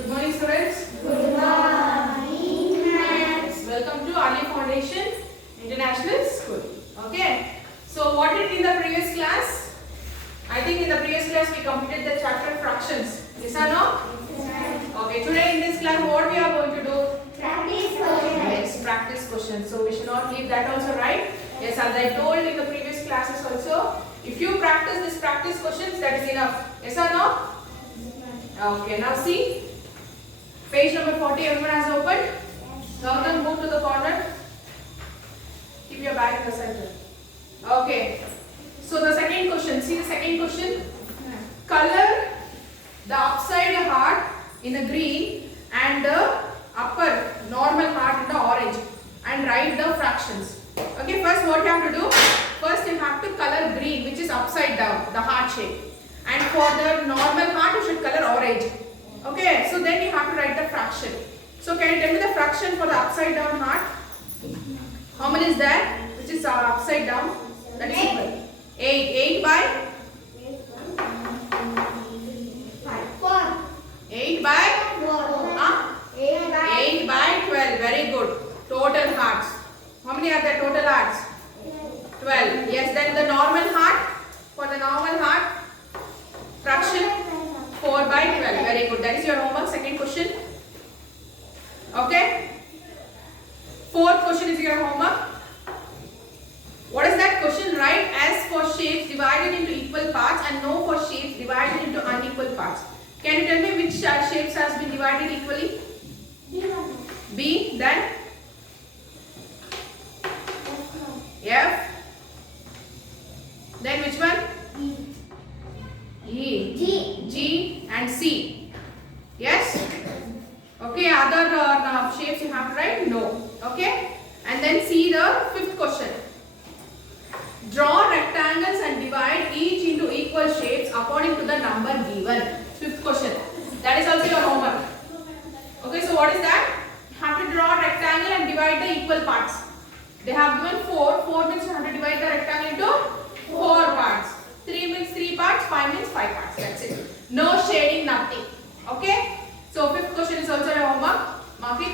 Good morning, students. Good morning, ma'am. Welcome to Ali Foundation International School. Okay. So, what did in the previous class? I think in the previous class we completed the chapter fractions. Yes or no? Okay. Today in this class, what we are going to do? Practice questions. Yes, practice questions. So we should not leave that also, right? Yes, as I told in the previous classes also, if you practice this practice questions, that is enough. Yes or no? Okay. Now see. Page number 40, everyone has opened? Gautam, move to the corner. Keep your bag in the center. Okay. So the second question, see the second question. Color the upside heart in the green and the upper normal heart in the orange and write the fractions. Okay, first what you have to do? First you have to color green, which is upside down, the heart shape. And for the normal heart, you should color orange. Okay, so then you have to write the fraction. So can you tell me the fraction for the upside down heart? How many is that? Which is upside down? That is equal. 8. 8 by? 8 by? 8 by 12. Very good. Total hearts. How many are there total hearts? 12. Yes, then the normal heart. For the normal heart, fraction 4 by 12. Very good. That is your homework. Second question. Okay. Fourth question is your homework. What is that question? Write S for shapes divided into equal parts and no for shapes divided into unequal parts. Can you tell me which shapes has been divided equally? B. Then F. Then which one? E. G and C. Yes? Okay, other shapes you have to write? No. Okay? And then see the fifth question. Draw rectangles and divide each into equal shapes according to the number given. Fifth question. That is also your homework. Okay, so what is that? You have to draw a rectangle and divide the equal parts. They have given 4. 4 means you have to divide the rectangle into 4 parts. 3 means 3 parts, 5 means 5 parts. That's it. No shading, nothing. Okay? So fifth question is also your homework. Mark it.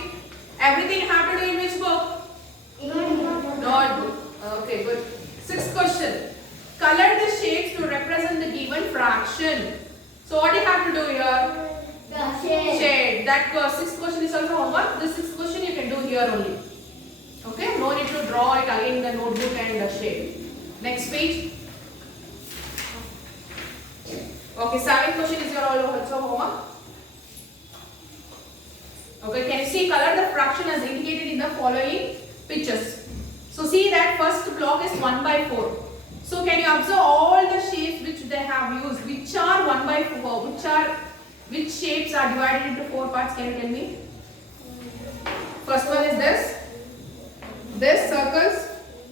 Everything you have to do in which book? Notebook. Okay, good. Sixth question. Color the shapes to represent the given fraction. So what do you have to do here? The shade. Shade. That sixth question is also homework. The sixth question you can do here only. Okay? No need to draw it again in the notebook and the shade. Next page. Okay, seventh question is your also homework. Okay, can you see color the fraction as indicated in the following pictures? So see that first block is 1 by 4. So can you observe all the shapes which they have used, which are 1 by 4, which shapes are divided into 4 parts? Can you tell me? First one is this circles,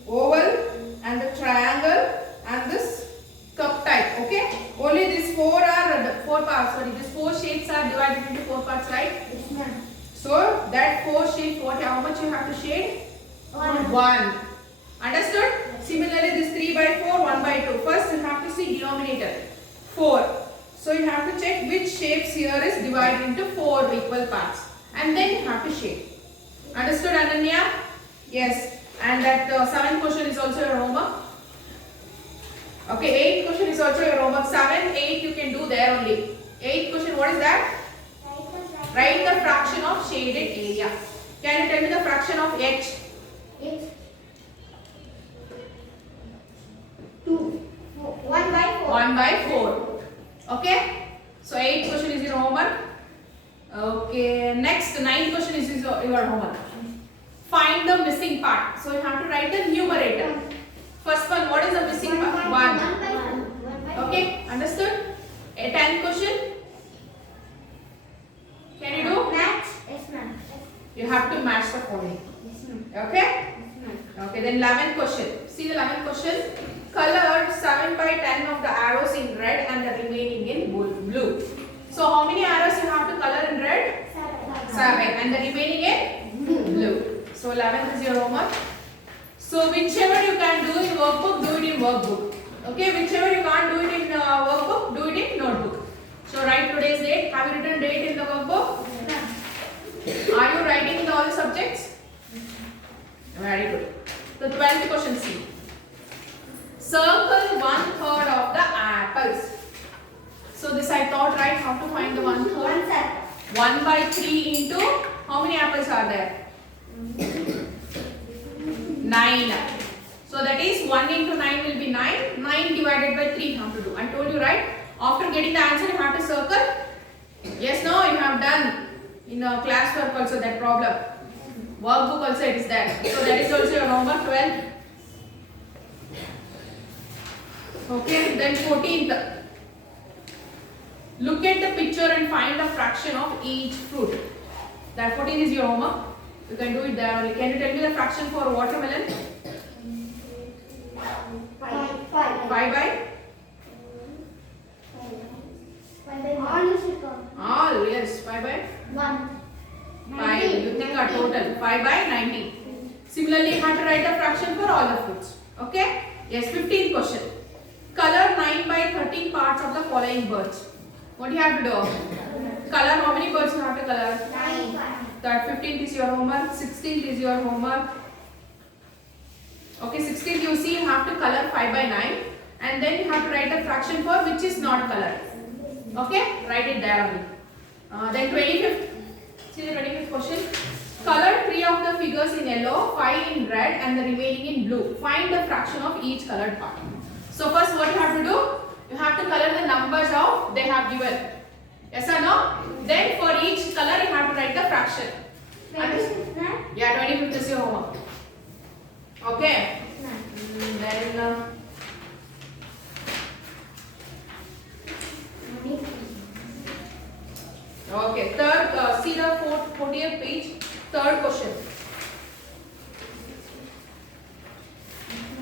oval and the triangle and this cup type. Okay, only these 4 parts. Sorry, these 4 shapes are divided into 4 parts, right? Yes, ma'am. So that 4 shapes, how much you have to shade? 1. Understood? Similarly, this 3 by 4, 1 by 2. First, you have to see denominator 4. So you have to check which shapes here is divided into 4 equal parts, and then you have to shade. Understood, Ananya? Yes. And that 7th question is also your homework. Okay, 8th question is also your homework. 7, 8 you can do there only. 8th question, what is that? Write the fraction of shaded area. Can you tell me the fraction of H? It's 1 by 4. 1 by 4. Okay. So 8th question is your homework. Okay. Next, 9th question is your homework. Find the missing part. So you have to write the numerator. First one, what is the missing part? 1. Okay. Understood? 10th question. Can you do? Match. Yes, ma'am. You have to match the following. Yes, ma'am. Okay. Okay. Then 11th question. See the 11th question. Color 7 by 10 of the arrows in red and the remaining in blue. So how many arrows you have to color in red? 7. And the remaining in blue. So 11th is your homework. So whichever you can do in workbook, do it in workbook. Okay, whichever you can't do it in workbook, do it in notebook. So write today's date. Have you written date in the workbook? Very good. The 12th question, see. Circle 1/3 of the apples. So this I thought, right, how to find the 1/3? 1 circle. 1/3 into how many apples are there? 9. So that is 1 into 9 will be 9. 9 divided by 3 you have to do. I told you, right? After getting the answer you have to circle. Yes, no, you have done in a classwork also that problem. Workbook also it is there. So that is also your homework 12. Okay, then 14th. Look at the picture and find the fraction of each fruit. That 14 is your homework. You can do it there only. Can you tell me the fraction for watermelon? 5. 5 by? All you should count. All, yes. 5 by? 1. 5. You think a total. 5 by 90. Similarly, you have to write the fraction for all the fruits. Okay? Yes, 15th question. Color 9 by 13 parts of the following birds. What do you have to do? Color how many birds you have to color? 9. That 15th is your homework. 16th is your homework. Okay, 16th you see you have to color 5 by 9 and then you have to write the fraction for which is not colored. Okay, write it there only. Then 25th, see the 25th question. Color 3 of the figures in yellow, 5 in red and the remaining in blue. Find the fraction of each colored part. So first what you have to do? You have to color the numbers out they have given. Yes or no? Then for each color you have to write the fraction. Yeah, 25th is your homework. Okay. Then okay, third, see the 40th page, third question.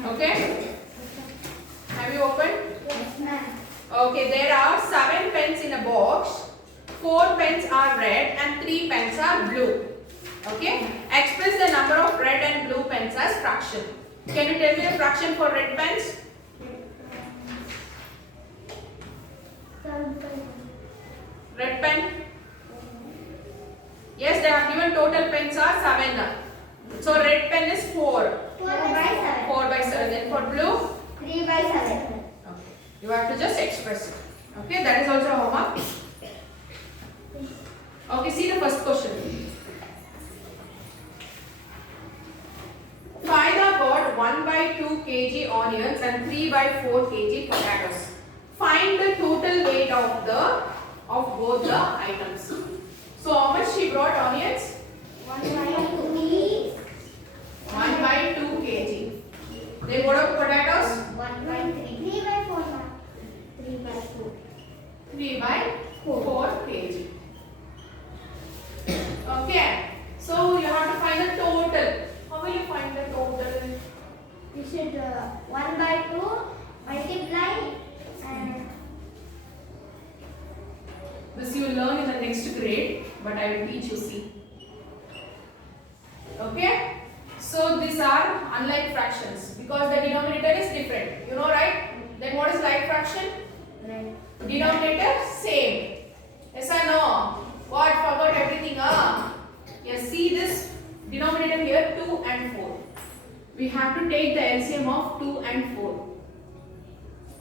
Okay, have you opened? Yes, ma'am. Okay, there are 7 pens in a box, 4 pens are red and 3 pens are blue. Okay, express the number of red and blue pens as fraction. Can you tell me the fraction for red pens? Red pen? Yes, they have given total pens are 7. So red pen is 4. 4 by 7. 4 by 7. Then for blue? 3 by 7. Okay. You have to just express it. Okay, that is also homework. Okay, see the first question. Faida got 1 by 2 kg onions and 3 by 4 kg potatoes. Find the total weight of both the items. So how much she brought onions? 1 by 2. 1 by 2 kg. Then what of potatoes? 1 by 3. 3 by 4. 3 by 4. 3 by 4 kg. Okay. So you have to find the total. How will you find the total? You should 1 by 2 multiply and This you will learn in the next grade, but I will teach you, see. Okay? So these are unlike fractions because the denominator is different. You know, right? Then what is like fraction? Denominator same. Yes or no? What? Forgot everything, Yes, see this denominator here 2 and 4. We have to take the LCM of 2 and 4.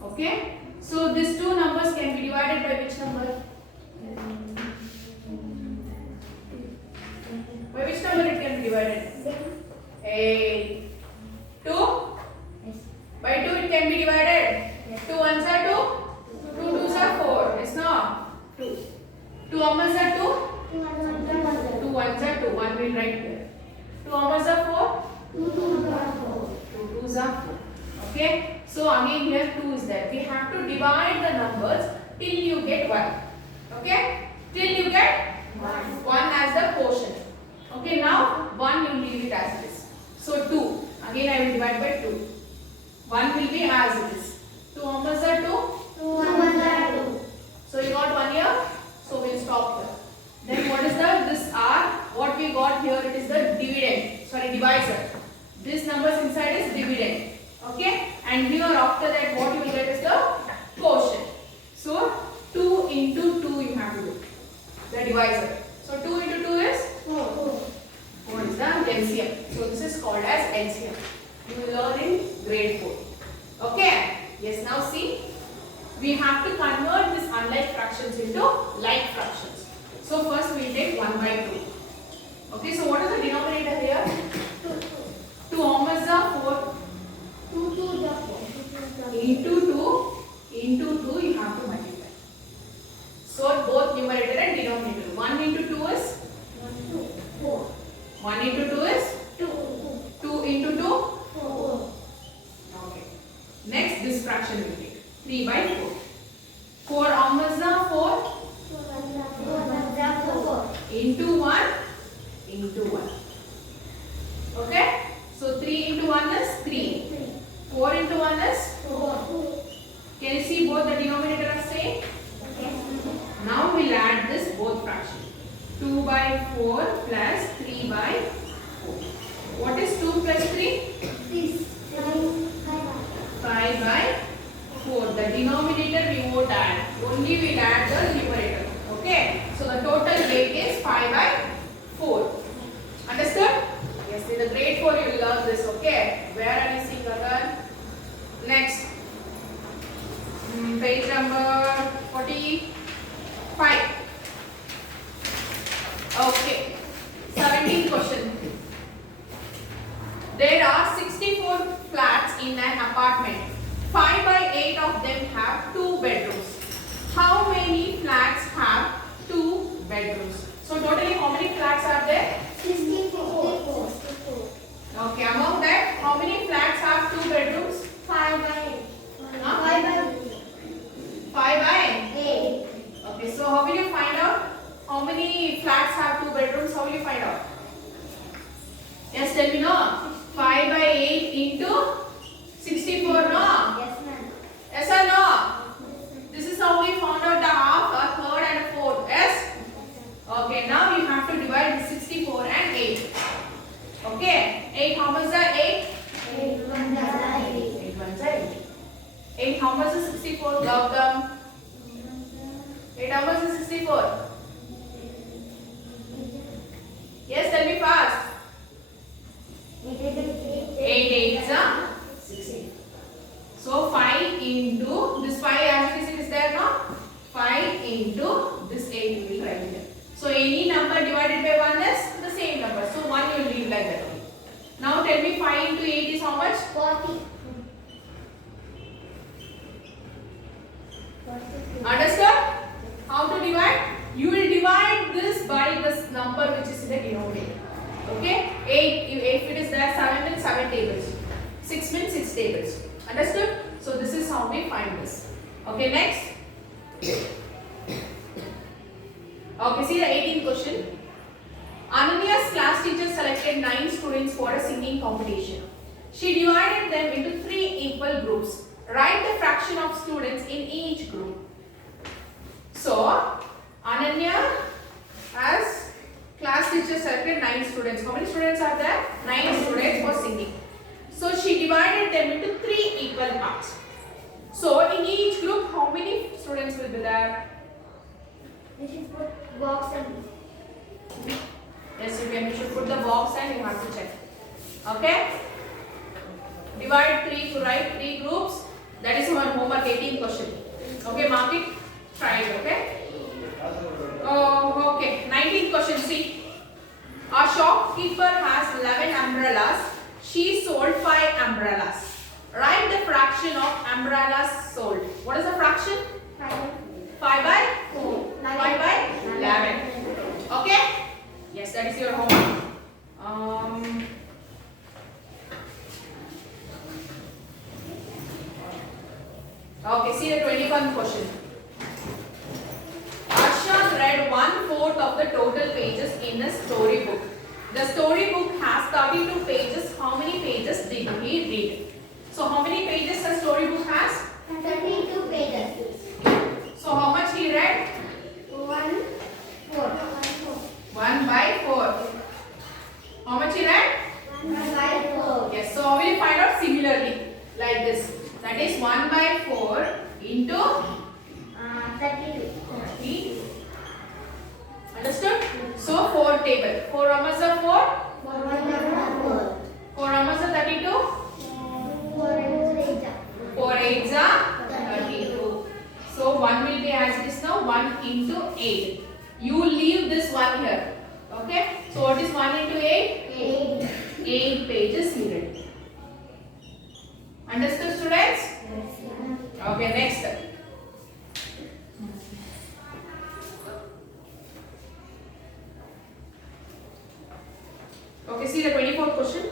Okay? So these two numbers can be divided by which number? By which number it can be divided? 8. 2? By 2 it can be divided. 2 ones are 2. 2 twos are 4. Yes, no? 2. 2 numbers are 2. 2 ones are 2. 1 will write here. 2 numbers are 4. 2 twos are 4. Okay? So again here 2 is there. We have to divide the numbers till you get 1. Okay? Till you get 1 as the quotient. Okay, now 1 you leave it as this. So 2. Again I will divide by 2. 1 will be as it is. 2 numbers are 2. 2 numbers are 2. So you got 1 here. So we'll stop here. Then what is this R? What we got here, it is the divisor. This numbers inside is dividend. Okay? And here after that what you will get is the quotient. So 2 into 2 you have to do. The divisor. So 2 into 2 is 4. 4. is the LCM. So this is called as LCM. You will learn in grade 4. Okay? Yes, now see. We have to convert these unlike fractions into like fractions. So first we take 1 by 2. Okay, so what is the denominator here? 2 how much the 4? 2 to the 4. Into 2 you have to multiply. So both numerator and denominator. 1 into 2 is 4. 1 into 2 is 2. 2 into 2. 4. Okay. Next this fraction we take 3 by 4. 4 how much the 4? 4. Into 1 into 1. Okay? So 3 into 1 is 3. 4 into 1 is 4. can you see both the denominator are same? Now we'll add this both fraction. 2 by 4 plus 3 by 4. What is 2 plus 3? 5 by 4. The denominator we won't add. Only we'll add the numerator. Okay? So the total weight is 5 by 4. Understood? Yes, in the grade 4 you will learn this. Okay? Where are you seeing Gagan? Next. Page number 45. Okay. 17th question. There are 64 flats in an apartment. 5 by 8 of them have 2 bedrooms. How many flats have 2 bedrooms? So totally how many flats are there? 64. Okay, among that, how many flats have 2 bedrooms? 5 by 8. Huh? 5 by 5 by 8. Okay, so how will you find out how many flats have 2 bedrooms? How will you find out? Yes, tell me no. 5 by 8 into 64 no? Yes, ma'am. Yes or no? This is how we found out the half, a third and a fourth. Yes? Okay, now you have to divide 64 and 8. Okay, 8 how much is that? 8? 8 1 8. 8 1 8. 8 how much is 64? Gautam. 8 how much is 64? Yes, tell me fast. 8 8 is 16. So 5 into this 5 as it is there now. 5 into this 8 we will write here. So any number divided by 1 is the same number. So 1 you will leave like that only. Now tell me 5 into 8 is how much? 40. Understood? How to divide? You will divide this by this number which is in the denominator. Okay? 8, if it is there, 7 means 7 tables. 6 means 6 tables. Understood? So this is how we find this. Okay, next. Okay, see the 18th question. Ananya's class teacher selected 9 students for a singing competition. She divided them into 3 equal groups. Write the fraction of students in each group. So, Ananya as class teacher selected 9 students. How many students are there? 9 students for singing. So, she divided them into 3 equal parts. So, in each group, how many students will be there? We should put box and Yes, you can. You should put the box and you have to check. Okay? Divide 3 to write 3 groups. That is our homework 18 question. Okay, mark it. Try it. Okay? Oh, okay. 19th question. See. A shopkeeper has 11 umbrellas. She sold 5 umbrellas. Write the fraction of umbrellas sold. What is the fraction? 5 by 4. 5 by 11. Okay? Yes, that is your homework. Okay, see the 21st question. Arshad read 1/4 of the total pages in a storybook. The storybook has 32 pages. How many pages did he read? So, how many pages the storybook has? 32 pages. So, how much he read? 1 4. 1 by 4. How much he read? 1 by 4. Yes, so we will find out similarly like this. That is 1 by 4 into 32. 30. Understood? So 4 table. 4 how much are 4? 4 into 8. You leave this 1 here. Okay? So what is 1 into 8? 8. 8 pages needed. Understood, students? Okay, next. Okay, see the 24th question.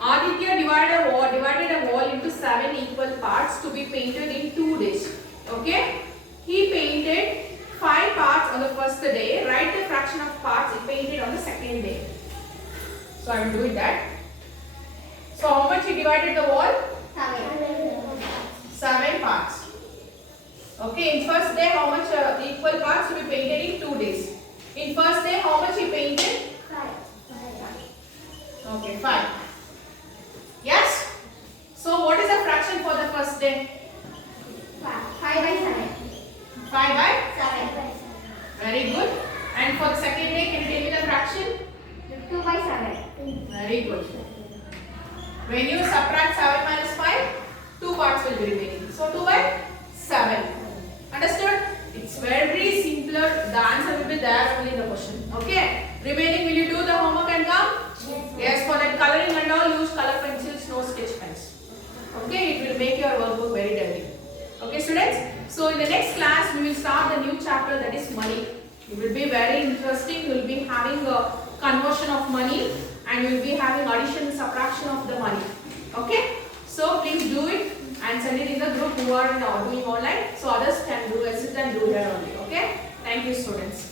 Aditya divided a wall into 7 equal parts to be painted in 2 days. Okay? He painted 5 parts on the first day. Write the fraction of parts he painted on the second day. So I will do it that. So how much he divided the wall? 7 parts. Okay, in first day how much equal parts to be painted in 2 days. In first day how much he painted? 5. Okay, 5. Yes? So what is the fraction for the first day? 5 by 7. 5 by? 7. Very good. And for the second day, can you tell me the fraction? 2 by 7. Very good. When you subtract 7 minus 5, 2 parts will be remaining. So 2 by 7. Understood? It's very simpler. The answer will be there only in the question. Okay? Remaining, will you do the homework and come? Yes, for that coloring and all, use color pencils, no sketch pens. Okay, it will make your workbook very dirty. Okay, students? So in the next class, we will start the new chapter, that is money. It will be very interesting. You will be having a conversion of money and you will be having addition and subtraction of the money. Okay? So please do it and send it in the group who are doing online, so others can do, sit and do here only. Okay? Thank you, students.